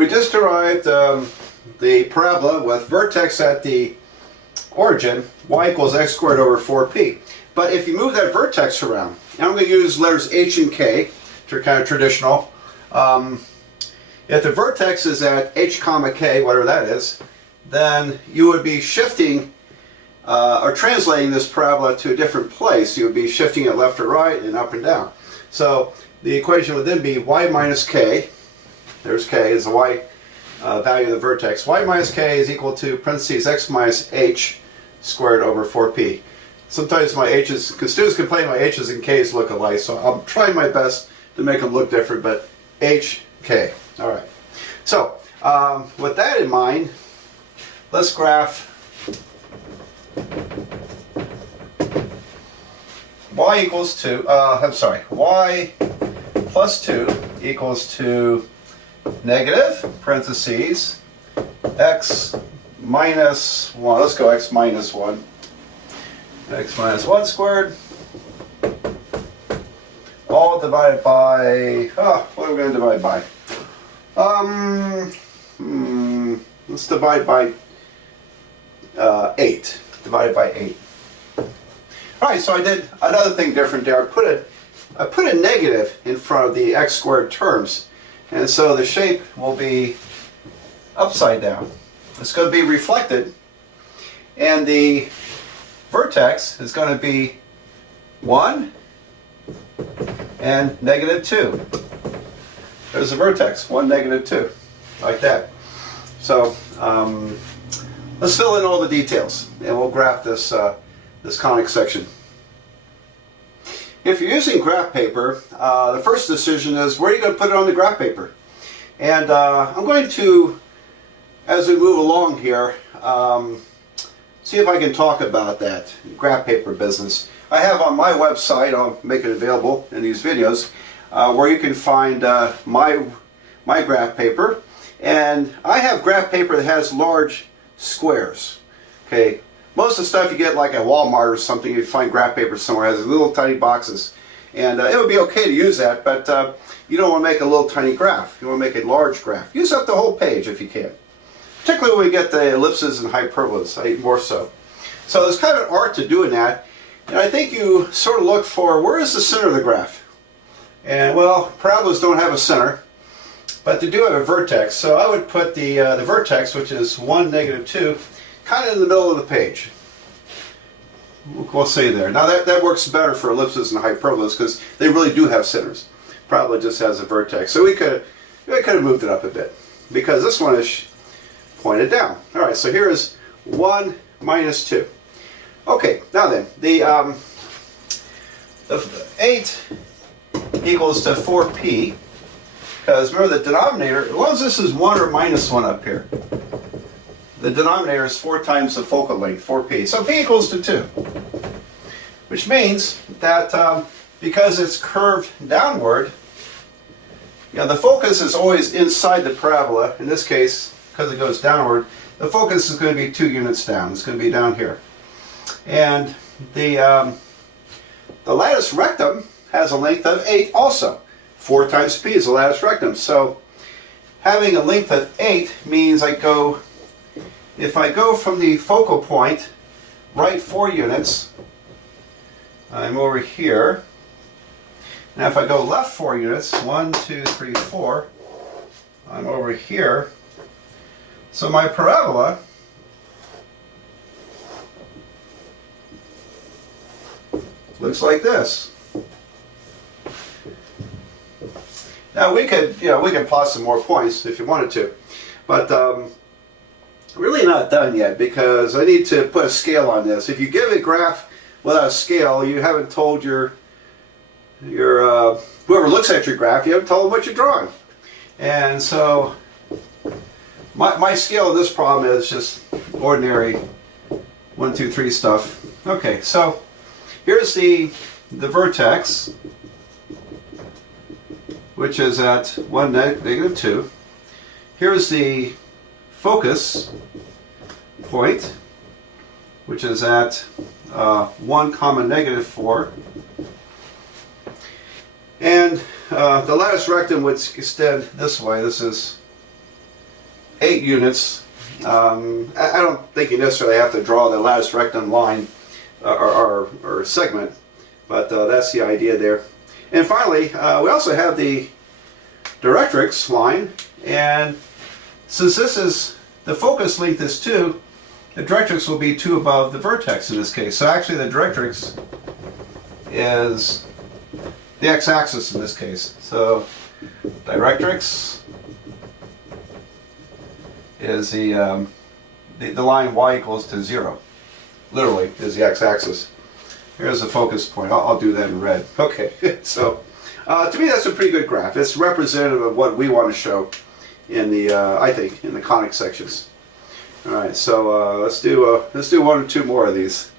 We just derived the parabola with vertex at the origin, y equals x squared over 4p. But if you move that vertex around, and I'm going to use letters h and k, which are kind of traditional. If the vertex is at h comma k, whatever that is, then you would be shifting or translating this parabola to a different place. You would be shifting it left or right and up and down. So the equation would then be y minus k, there's k, is the y value of the vertex. Y minus k is equal to parentheses x minus h squared over 4p. Sometimes my h's, because students complain my h's and k's look alike, so I'm trying my best to make them look different, but h, k. Alright. So, with that in mind, let's graph y equals to, y plus 2 equals to negative, parentheses, x minus 1, let's go x minus 1, x minus 1 squared, all divided by, what are we going to divide by? Let's divide by 8, divided by 8. Alright, so I did another thing different there. I put a negative in front of the x squared terms, and so the shape will be upside down. It's going to be reflected, and the vertex is going to be 1 and negative 2. There's the vertex, 1, negative 2, like that. So let's fill in all the details, and we'll graph this this conic section. If you're using graph paper, the first decision is where are you going to put it on the graph paper? And I'm going to, as we move along here, see if I can talk about that graph paper business. I have on my website, I'll make it available in these videos, where you can find my graph paper. And I have graph paper that has large squares. Okay, most of the stuff you get like at Walmart or something, you find graph paper somewhere, has little tiny boxes. And it would be okay to use that, but you don't want to make a little tiny graph. You want to make a large graph. Use up the whole page if you can. Particularly when we get the ellipses and hyperbolas, more so. So there's kind of an art to doing that. And I think you sort of look for where is the center of the graph. And well, parabolas don't have a center, but they do have a vertex. So I would put the vertex, which is 1, negative 2, kind of in the middle of the page. We'll say there. Now that works better for ellipses and hyperbolas because they really do have centers. Parabola just has a vertex. So we could have moved it up a bit because this one is pointed down. All right, so here is 1 minus 2. Okay, now then, the 8 equals to 4p, because remember the denominator, as long as this is 1 or minus 1 up here, the denominator is 4 times the focal length, 4p. So p equals to 2, which means that because it's curved downward, the focus is always inside the parabola. In this case, because it goes downward, the focus is going to be 2 units down. It's going to be down here. And the latus rectum has a length of 8 also. 4 times p is the latus rectum. So having a length of 8 means if I go from the focal point right 4 units, I'm over here. Now if I go left 4 units, 1, 2, 3, 4, I'm over here. So my parabola looks like this. Now we could plot some more points if you wanted to, but really not done yet because I need to put a scale on this. If you give a graph without a scale, you haven't told your whoever looks at your graph, you haven't told them what you're drawing. And so my scale of this problem is just ordinary 1, 2, 3 stuff. Okay, so here's the vertex, which is at 1, negative 2. Here's the focus point, which is at 1, comma, negative 4. And the latus rectum would extend this way. This is 8 units. I don't think you necessarily have to draw the Latus Rectum line or segment, but that's the idea there. And finally, we also have the Directrix Line, and since this is, the focus length is 2, the Directrix will be 2 above the vertex in this case. So actually the Directrix is the x-axis in this case. So Directrix is the line y equals to 0. Literally is the x-axis. Here's the focus point. I'll do that in red. Okay, so to me that's a pretty good graph. It's representative of what we want to show in the, I think, in the conic sections. All right, so let's do 1 or 2 more of these.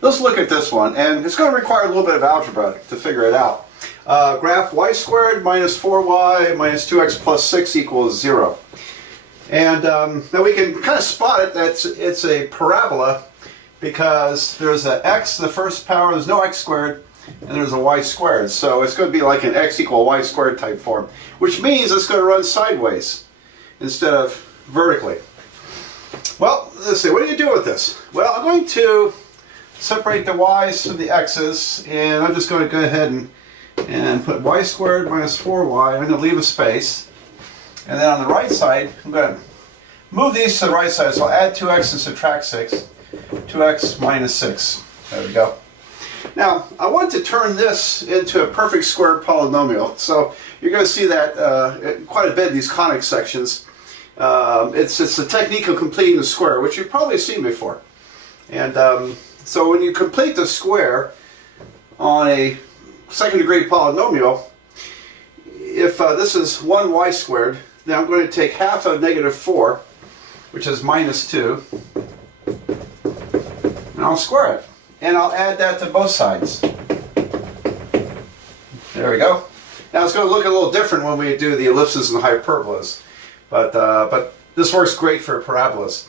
Let's look at this one, and it's going to require a little bit of algebra to figure it out. Graph y squared minus 4y minus 2x plus 6 equals 0. And now we can kind of spot it that it's a parabola because there's an x in the first power, there's no x squared, and there's a y squared. So it's going to be like an x equal y squared type form, which means it's going to run sideways instead of vertically. Well, let's see, what do you do with this? Well, I'm going to separate the y's from the x's, and I'm just going to go ahead and put y squared minus 4y. I'm going to leave a space. And then on the right side, I'm going to move these to the right side. So I'll add 2x and subtract 6. 2x minus 6. There we go. Now, I want to turn this into a perfect square polynomial. So you're going to see that quite a bit in these conic sections. It's the technique of completing the square, which you've probably seen before. And so when you complete the square on a second degree polynomial, if this is 1y squared, then I'm going to take half of negative 4, which is minus 2, and I'll square it. And I'll add that to both sides. There we go. Now it's going to look a little different when we do the ellipses and the hyperbolas, but this works great for parabolas.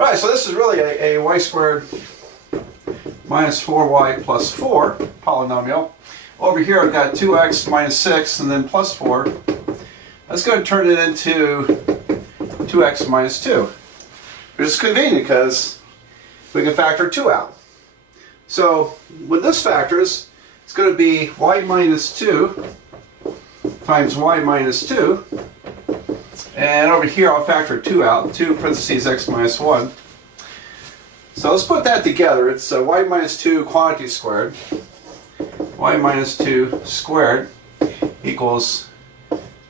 All right, so this is really a y squared minus 4y plus 4 polynomial. Over here I've got 2x minus 6 and then plus 4. Let's go and turn it into 2x minus 2. Which is convenient because we can factor 2 out. So when this factors, it's going to be y minus 2 times y minus 2. And over here I'll factor 2 out, 2 parentheses x minus 1. So let's put that together. It's y minus 2 quantity squared. Y minus 2 squared equals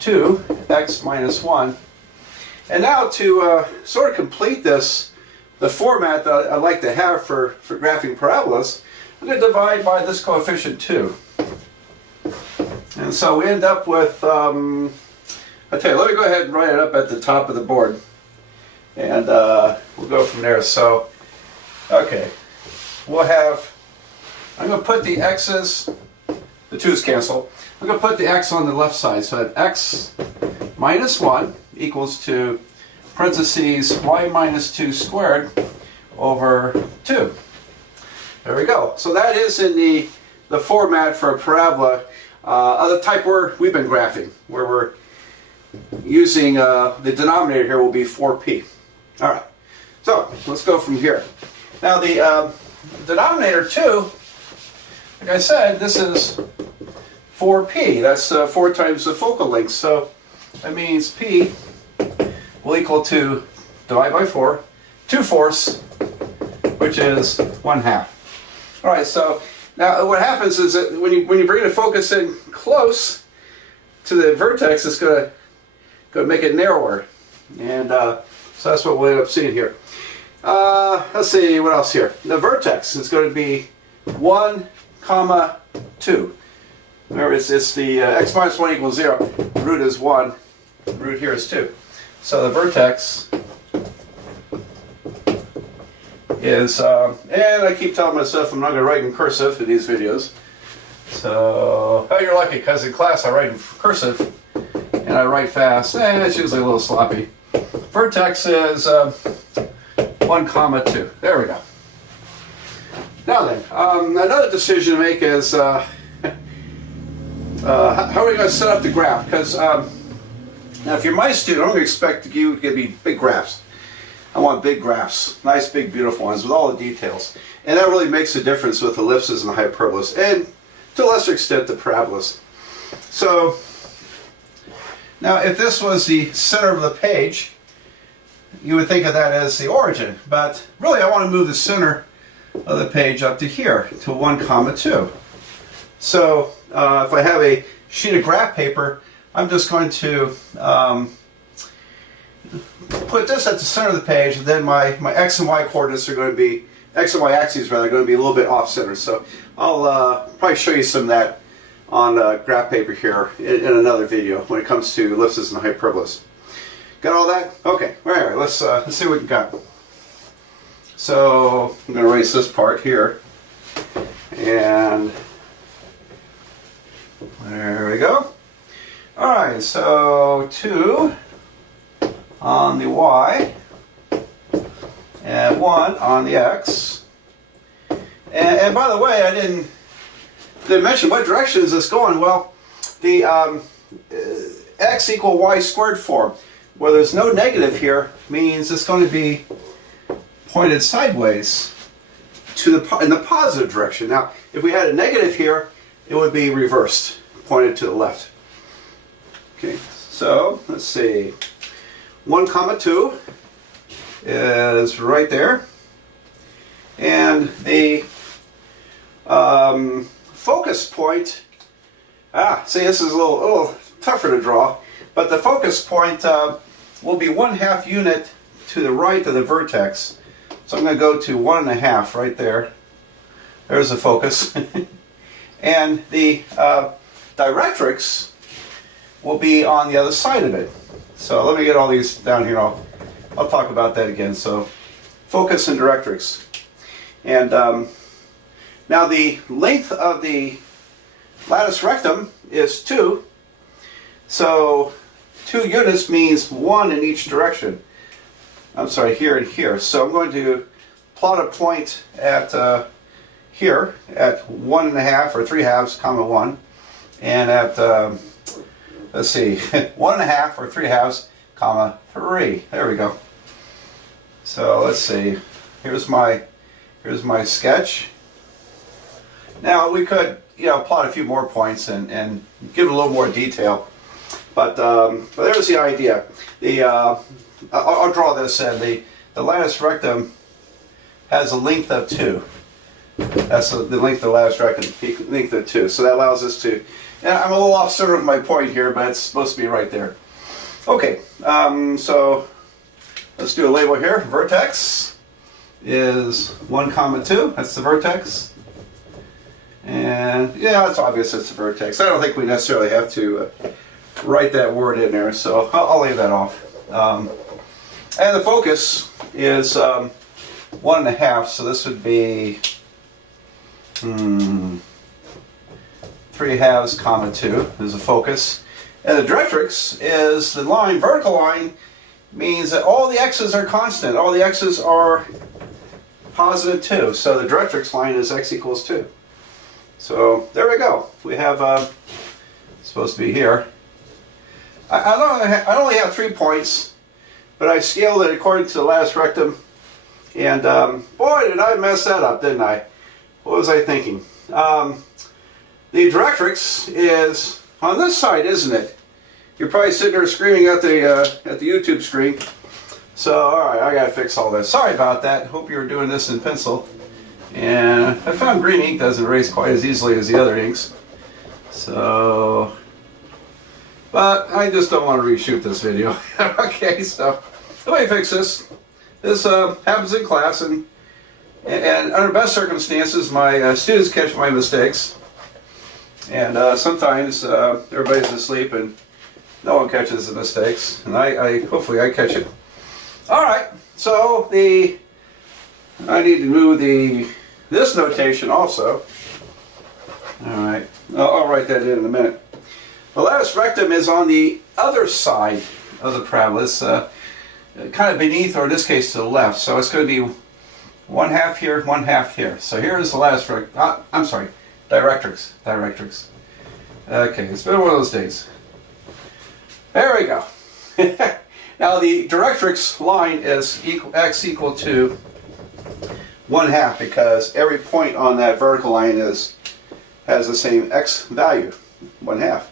2x minus 1. And now to sort of complete this, the format that I like to have for graphing parabolas, I'm going to divide by this coefficient 2. And so we end up with, I'll tell you, let me go ahead and write it up at the top of the board. And we'll go from there. So, okay, we'll have, I'm going to put the x's, the 2's cancel. I'm going to put the x on the left side. So I have x minus 1 equals to parentheses y minus 2 squared over 2. There we go. So that is in the format for a parabola of the type we've been graphing, where we're using the denominator here will be 4p. All right. So let's go from here. Now the denominator 2, like I said, this is 4p. That's 4 times the focal length. So that means p will equal to, divide by 4, 2/4, which is 1/2. All right, so now what happens is that when you bring the focus in close to the vertex, it's going to make it narrower. And so that's what we'll end up seeing here. Let's see, what else here? The vertex is going to be 1, 2. Remember, it's the x minus 1 equals 0. The root is 1. The root here is 2. So the vertex is, and I keep telling myself I'm not going to write in cursive in these videos. So, oh, you're lucky, because in class I write in cursive and I write fast. It's usually a little sloppy. Vertex is 1, 2. There we go. Now then, another decision to make is how are we going to set up the graph? Because Now, if you're my student, I'm going to expect you to give me big graphs. I want big graphs, nice, big, beautiful ones with all the details. And that really makes a difference with ellipses and the hyperbolas, and to a lesser extent, the parabolas. So, now if this was the center of the page, you would think of that as the origin. But really, I want to move the center of the page up to here, to 1, 2. So, if I have a sheet of graph paper, I'm just going to put this at the center of the page, and then my x and y coordinates are going to be, x and y axes rather, are going to be a little bit off center. So I'll probably show you some of that on graph paper here in another video when it comes to ellipses and hyperbolas. Got all that? Okay, all right, let's see what we got. So I'm going to erase this part here, and there we go. All right, so 2 on the y and 1 on the x. And by the way, I didn't mention what direction is this going. Well, the x equal y squared form, where there's no negative here, means it's going to be pointed sideways to in the positive direction. Now, if we had a negative here, it would be reversed, pointed to the left. Okay, so let's see. 1, 2 is right there, and the focus point. See, this is a little tougher to draw, but the focus point will be 1/2 unit to the right of the vertex. So I'm going to go to 1.5 right there. There's the focus, and the directrix will be on the other side of it. So let me get all these down here. I'll talk about that again. So focus and directrix. And now the length of the latus rectum is 2. So 2 units means 1 in each direction. I'm sorry, here and here. So I'm going to plot a point at here at 1.5 or 3/2, comma 1, and at let's see, 1.5 or 3/2, comma 3. There we go. So let's see. Here's my sketch. Now we could, plot a few more points and give it a little more detail, but there's the idea. I'll draw this, and the latus rectum has a length of 2. That's the length of the latus rectum, length of 2. So that allows us to. And I'm a little off center of my point here, but it's supposed to be right there. Okay, so let's do a label here. Vertex is 1, 2. That's the vertex. And yeah, it's obvious it's the vertex. I don't think we necessarily have to write that word in there, so I'll leave that off. And the focus is 1.5, so this would be 3/2, comma 2 is the focus. And the directrix is the line, vertical line, means that all the x's are constant. All the x's are positive 2. So the directrix line is x equals 2. So there we go. We have, it's supposed to be here. I only have 3 points, but I scaled it according to the latus rectum. And boy, did I mess that up, didn't I? What was I thinking? The directrix is on this side, isn't it? You're probably sitting there screaming at the YouTube screen. So, all right, I gotta fix all this. Sorry about that. Hope you were doing this in pencil. And I found green ink doesn't erase quite as easily as the other inks. So, but I just don't want to reshoot this video. Okay, so let me fix this. This happens in class, and under best circumstances, my students catch my mistakes. And sometimes everybody's asleep and no one catches the mistakes, and hopefully I catch it. All right, so I need to move this notation also. All right, I'll write that in a minute. The latus rectum is on the other side of the parabola. It's kind of beneath, or in this case to the left. So it's going to be 1/2 here, 1/2 here. So here is the latus rectum. I'm sorry, directrix. Okay, it's been one of those days. There we go. Now the directrix line is x equal to 1/2 because every point on that vertical line has the same x value, 1/2.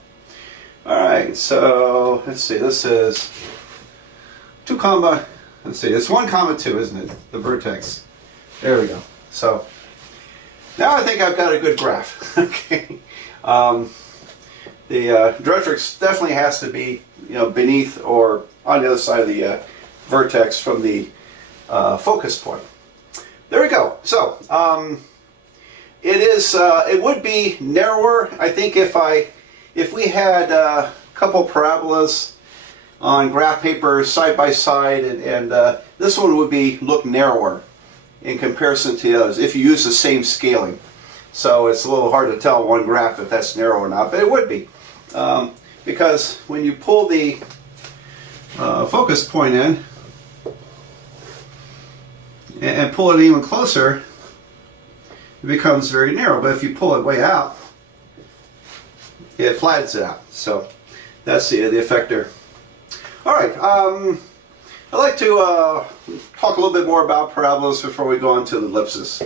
All right, so let's see. This is 2 comma. Let's see. It's 1 comma 2, isn't it? The vertex. There we go. So now I think I've got a good graph. Okay. The directrix definitely has to be, beneath or on the other side of the vertex from the focus point. There we go. So it would be narrower. I think if we had a couple parabolas on graph paper side by side, and this one would look narrower in comparison to the others if you use the same scaling. So it's a little hard to tell one graph if that's narrow or not, but it would be. Because when you pull the focus point in and pull it even closer, it becomes very narrow. But if you pull it way out, it flattens it out. So that's the effect there. All right, I'd like to talk a little bit more about parabolas before we go on to the ellipses.